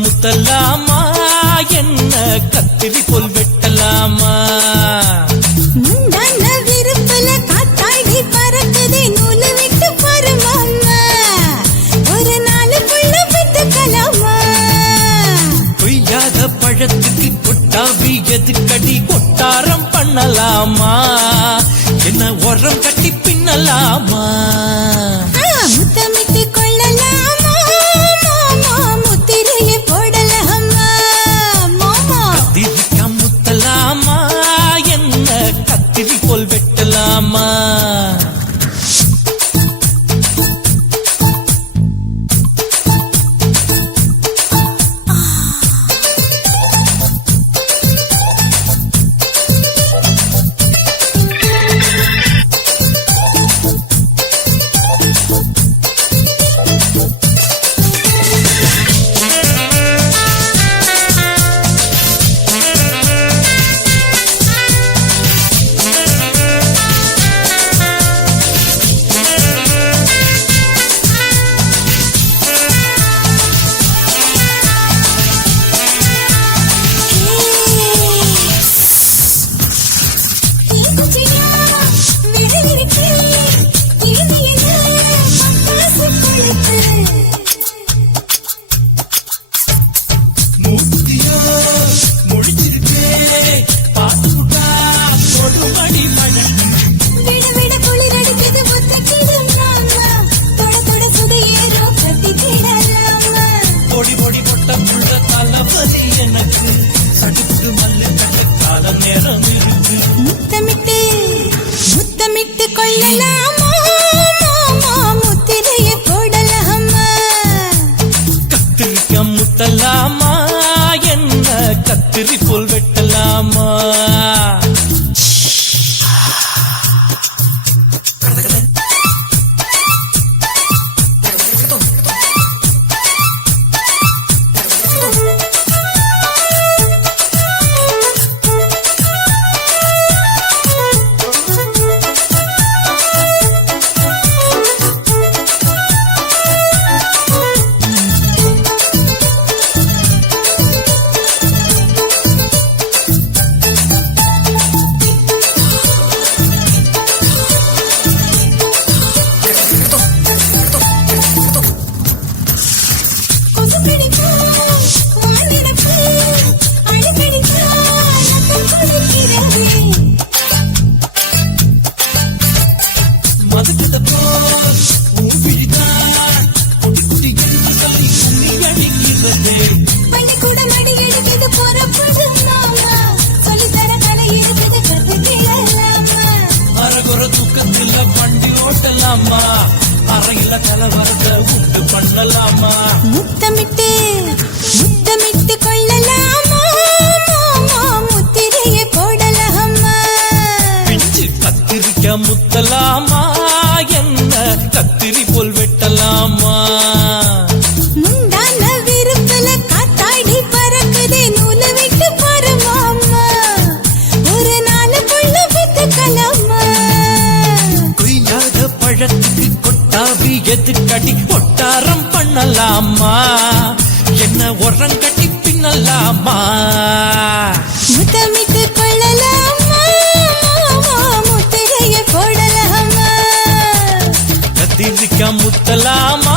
முத்தலாமா என்ன கத்திரி போல் வெட்டலாமா முந்தான விருப்பல காத்தாடி பறக்குதே நூலு விட்டு பருமாமா ஒரு நாளுக்குள்ள விட்டுக்கலாமா பொய்யாத பழத்துக்கு கொட்டாவி எதுக்கடி கொட்டாரம் பண்ணலாமா என்ன உரம் கட்டி பின்னலாமா முத்தமிட்டு கொள்ளலாமா மாமா முத்திரையை போடலாமா மாமா கத்திரிக்கா முத்தலாமா என்ன கத்திரி போல் வெட்டலாமா முத்தமிட்டு கொள்ளலாமா மாமா முத்திரையை போடலாமா கத்திரிக்கா முத்தலாமா என்ன கத்திரி போல் வெட்டலாமா அறையில கலவரத்தை உண்டு பண்ணலாமா முத்தமிட்டு முத்தமிட்டு கொள்ளலாமா மாமா முத்திரையை போடலாமா பிஞ்சு கத்திரிக்கா முத்தலாமா என்ன கத்திரி போல் வெட்டலாமா முந்தான விருப்பல காத்தாடி பறக்குதே நூலு விட்டு பருமாமா ஒரு நாளுக்குள்ள விட்டுக்கலாமா கொய்யாத பழத்துக்கு கொட்டாவி எதுக்கடி கொட்டாரம் பண்ணலாமா என்ன உரம் கட்டி பின்னலாமா முத்தமிட்டு கொள்ளலாமா மாமா முத்திரையை போடலாமா கத்திரிக்கா முத்தலாமா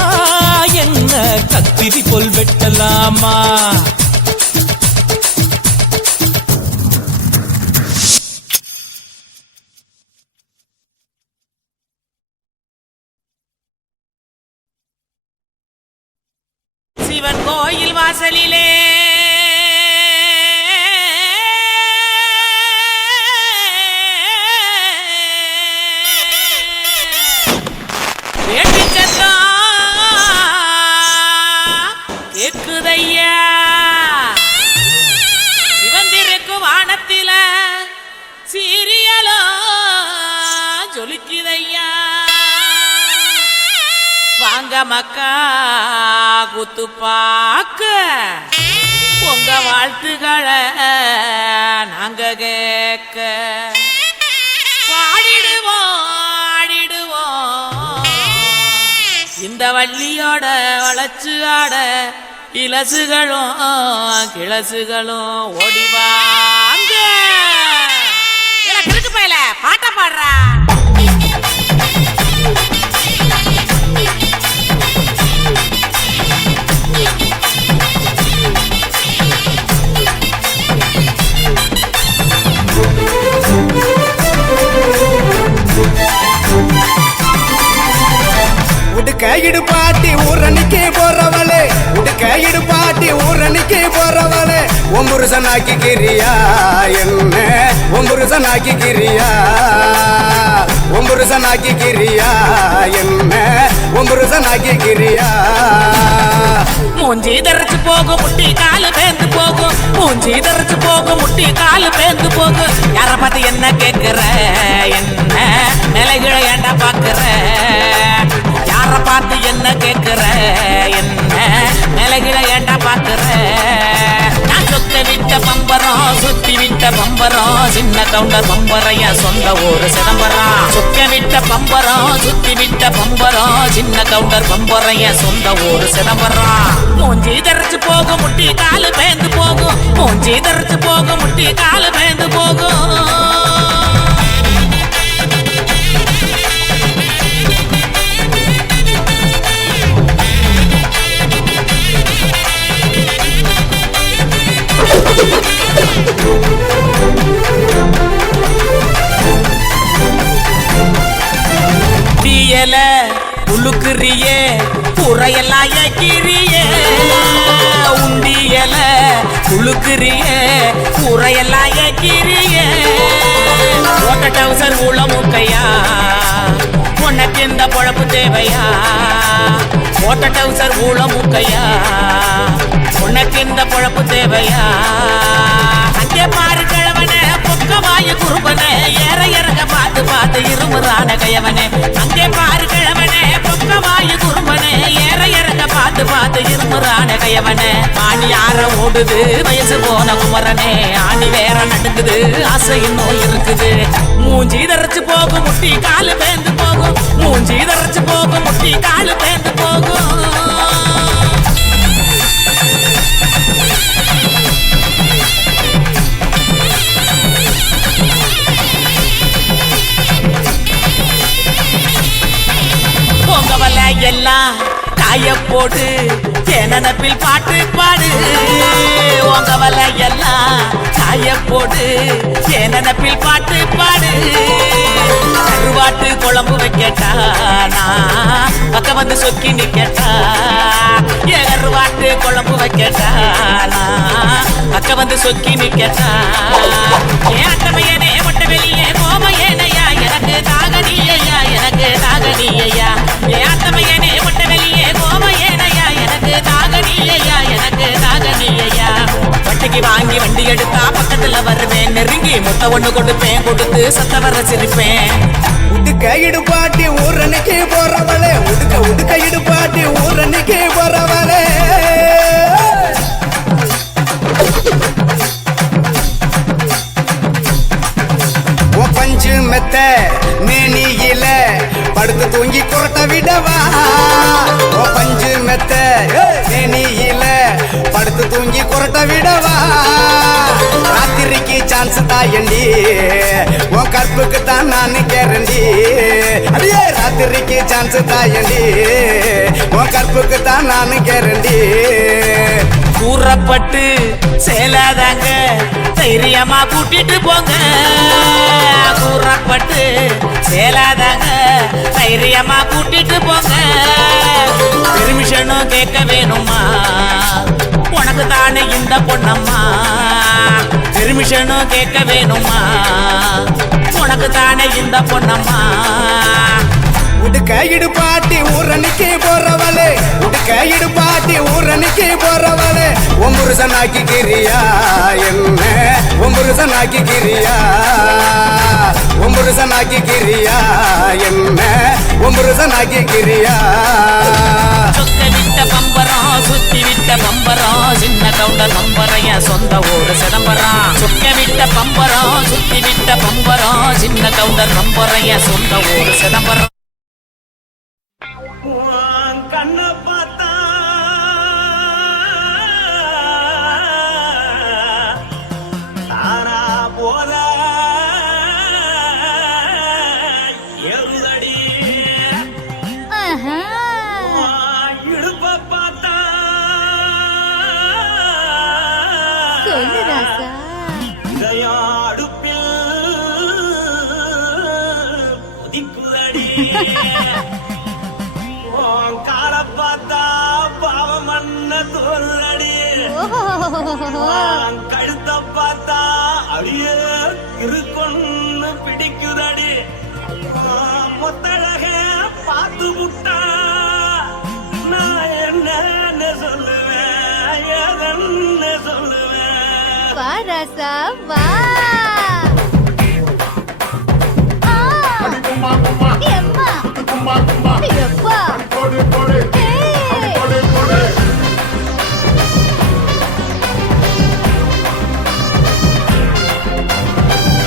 என்ன கத்திரி போல் வெட்டலாமா சிவன் கோயில் வாசலிலே வேண்டி மக்கா குத்து பாக்க உங்க வாழ்த்துக்களை நாங்க கேட்க பாடிடுவோம் ஆடிடுவோம் இந்த வள்ளியோட வளச்சு ஆட இலசுகளும் கிளசுகளும் ஓடிவாங்க கிறுக்கு பையல பாட்ட பாடுறா உடுக்க இடுபாட்டி ஊரணிக்கு போறவளே உடுக்க இடுபாட்டி ஊரணிக்கு போறவளே ஒம்புருசனாக்கி கிரியா என்ன ஒம்புருசனாக்கி கிரியா ஒம்புருசனாக்கி கிரியா என்ன ஒம்புருசனாக்கி கிரியா மூஞ்சி தரைச்சு போகும் முட்டி காலு பேந்து போகும் மூஞ்சி தரைச்சு போகும் முட்டி காலு பேந்து போகும் யார பார்த்து என்ன கேட்கிற என்ன நிலைகளை ஏண்டா பாக்குற யார பார்த்து என்ன கேட்கிற என்ன நிலைகளை ஏண்டா பாக்குற நான் சொத்த விட்ட பம்பரம் சுத்தி விட்ட பம்பரம் சின்ன கவுண்டர் பம்பரைய சொந்த ஊரு சிதம்பரம் சொக்க விட்ட பம்பரம் சுத்தி விட்ட பம்பரம் சின்ன கவுண்டர் பம்பரைய சொந்த ஊரு சிதம்பரம் மூஞ்சி தரைச்சு போகும் முட்டி காலு பேந்து போகும் மூஞ்சி தரைச்சு போகும் முட்டி காலு பேந்து போகும் தீயல உழுக்குறியே புறையெல்லாம் ஏக்கிறியே உண்டியல உழுக்குறியே புறையெல்லாம் ஏக்கிறியே ஓட்ட டவுசர் உளமுக்கையா உனக்கு இந்த பொழப்பு தேவையா ஓட்ட டவுசர் உளமுக்கையா உனக்கு இந்த பொழப்பு தேவையா அங்கே பாரு கிழவனே பொக்கமாய குறும்பனே ஏற இறங்க பார்த்து பார்த்து இருமுறான கையவனே அங்கே பாரு கிழவனே பொக்கமாய குறும்பனே ஏற இறங்க பார்த்து பார்த்து இருமுறான கையவனே ஆணி ஆற ஓடுது வயசு போன குமரனே ஆணி வேற நடுக்குது ஆசை இன்னும் இருக்குது மூஞ்சி தரைச்சு போகும் முட்டி காலு பேந்து போகும் மூஞ்சி தரைச்சு போகும் முட்டி காலு பேந்து போகும் பொங்கவல எல்லாம் காய போடு தேனப்பில் பாட்டு பாடு உங்கவல எல்லாம் காய போடு தேனப்பில் பாட்டு பாடு கருவாட்டு குழம்பு வைக்கட்டா நான் பக்கம் வந்து சொக்கி நிக்கட்டா என் கருவாட்டு குழம்பு வைக்கட்டா நான் பக்கம் வந்து சொக்கி நிக்கட்டா என் அட்டமையனே மொட்டை வெளியே கோமையேனையா எனக்கு தாகனியா எனக்கு தாகனியா என் அட்டமையனே மொட்டை வெளியே கோமையேனையா எனக்கு தாகனியா எனக்கு தாகனியா வட்டிக்கு வாங்கி வண்டி எடுத்தா பக்கத்துல வருவேன் நெருங்கி முட்டை ஒண்ணு கொடுப்பேன் கொடுத்து சத்த வர சிரிப்பேன் உடுக்க இடுபாட்டி ஊரணிக்கு போறவளே உடுக்க உடுக்க இடுபாட்டி ஊரணிக்கு போறவளே பஞ்சு மெத்த மேனியில படுத்து தூங்கி குரட்ட விடவா பஞ்சு மெத்த மேனியில படுத்து தூங்கி குரட்ட விடவா ராத்திரிக்கு சான்ஸ் தாயண்டி உன் கற்புக்கு தான் நான் கேரண்டி அடியே ராத்திரிக்கு சான்ஸ் தாயண்டி உன் கற்புக்கு தான் நான் கேரண்டி கூறப்பட்டு சேலாதாங்க தைரியமா கூட்டிட்டு போங்க கூறப்பட்டு சேலாதாங்க தைரியமா கூட்டிட்டு போங்க பெர்மிஷனும் கேட்க வேணுமா உனக்கு தானே இந்த பொண்ணம்மா பெர்மிஷனும் கேட்க வேணுமா உனக்கு தானே இந்த பொண்ணம்மா உடுக்க இடுபாட்டி ஊரணிக்கு போறவளே உடுக்க இடுபாட்டி ஊரணிக்கு போறவளே ஒம்புருசனாக்கி கிரியா என்ன ஒம்புருசனாக்கி கிரியா ஒம்புருச புருஷனாக்கிக்கிறியா என்ன உன் புருஷனாக்கிக்கிறியா சொக்க விட்ட பம்பரம் சுத்தி விட்ட பம்பரம் சின்ன கவுண்டர் பம்பரைய சொந்த ஊரு சிதம்பரம் சொக்க விட்ட பம்பரம் சுத்தி விட்ட பம்பரம் சின்ன கவுண்டர் பம்பரைய சொந்த ஊரு சிதம்பரம் கண்ண பார்த்தா தானா போத எருதடி ஆஹா. இடுப்ப பார்த்தா சொல்லு ராசா. இதயம் அடுப்பில் உதிக்குதடி கால பார்த்தா பாவம் மண்ண தோல்லடி ஓஹோ. கழுத்த பார்த்தா அடியே இருக்குன்னு பிடிக்குதடி மொத்தழக பார்த்து விட்டா நான் என்ன சொல்லுவேன் ஏதன்னு சொல்லுவேன் வா ராசா வா. ஆ. எம்மா. எப்பா. ஏய்.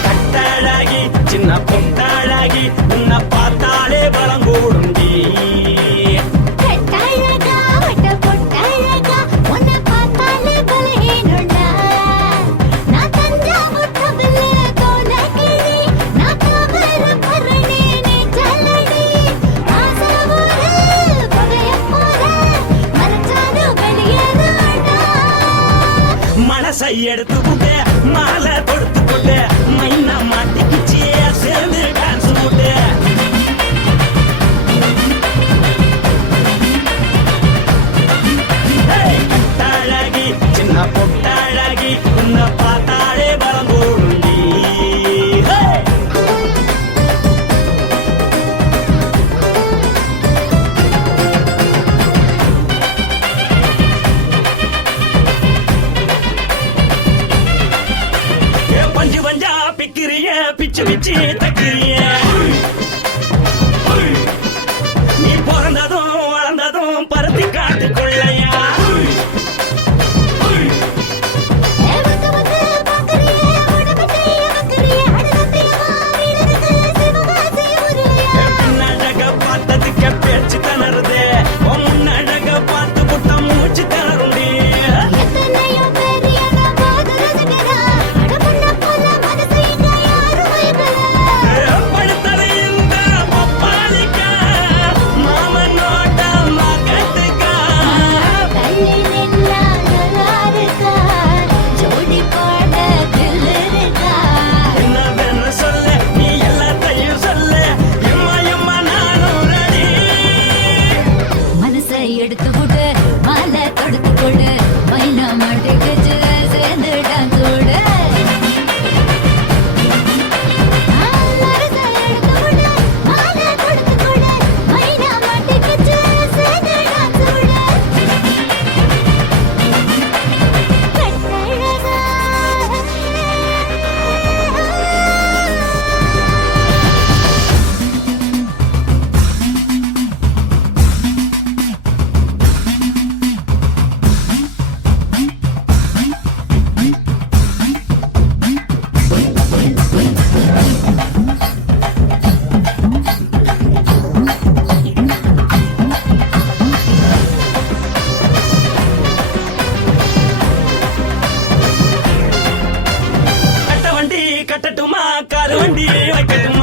கட்டழகி சின்ன பொட்டழகி உன்னை பார்த்தாலே பலம் கூடுண்டி கட்டழகா, வட்ட பொட்டழகா, உன்னை பார்த்தாலே பலஹீனம்டா. நான் தஞ்சாவூர் தவில கோலகிரி, நான் காவல பரணி நெஞ்சலடி. ஆசையோடு புகையப் போல, மறைச்சாலும் வெளியேறாடா. மனசை எடுத்து விட்டு மாலை கொடுத்து விட்டு மைனா மாட்டிக்கிச்சு சேர்ந்து டான்ஸ் விட்டு கட்டழகி சின்ன பொட்டழகி உன்னை பார்த்தாலே பலம் கூடுண்டி பஞ்சு பஞ்சா பிக்கிறிய பிச்சு பிச்சு தக்கிறிய நீ பிறந்ததும் வளர்ந்ததும் பருத்தி காட்டுக்குள்ளையா வந்து வந்து பார்க்கறியே, உடம்பு செய்ய வைக்கறியே, அடுத்தத்தையவா வீரருக்கு சிவகாசி உருளையா. பின்னழக பார்த்ததுக்கு பேச்சு திணறுது முன்னழக பார்த்து புட்ட மூச்சு திணறுண்டி எத்தனையோ பேர் என்ன போது ரசிக்கிறா, அடமுன்ன போல மனசை இங்க யாரும் வைக்கல. படுத்தது இந்த பப்பாளிக்கா மாமனோட மகத்துக்கா தள்ளி நின்னா நல்லா இருக்கா, ஜோடி பாட தில் இருக்கா. என்ன வேணும் சொல்லு நீ எல்லாத்தையும் சொல்லு எம்மா எம்மா நானும் ரெடி மனசை எடுத்து கொடு, மாலை தொடுத்து கொடு, மைனா மாட்டுக்குச்சு சேர்ந்து டான்ஸ் ஓடு. மனசை எடுத்து கொடு, மாலை தொடுத்து கொடு, மைனா மாட்டுக்குச்சு சேர்ந்து டான்ஸ் ஓடு. கட்டழகா. கட்ட வண்டி கட்டட்டுமா காரு வண்டி வைக்கட்டுமா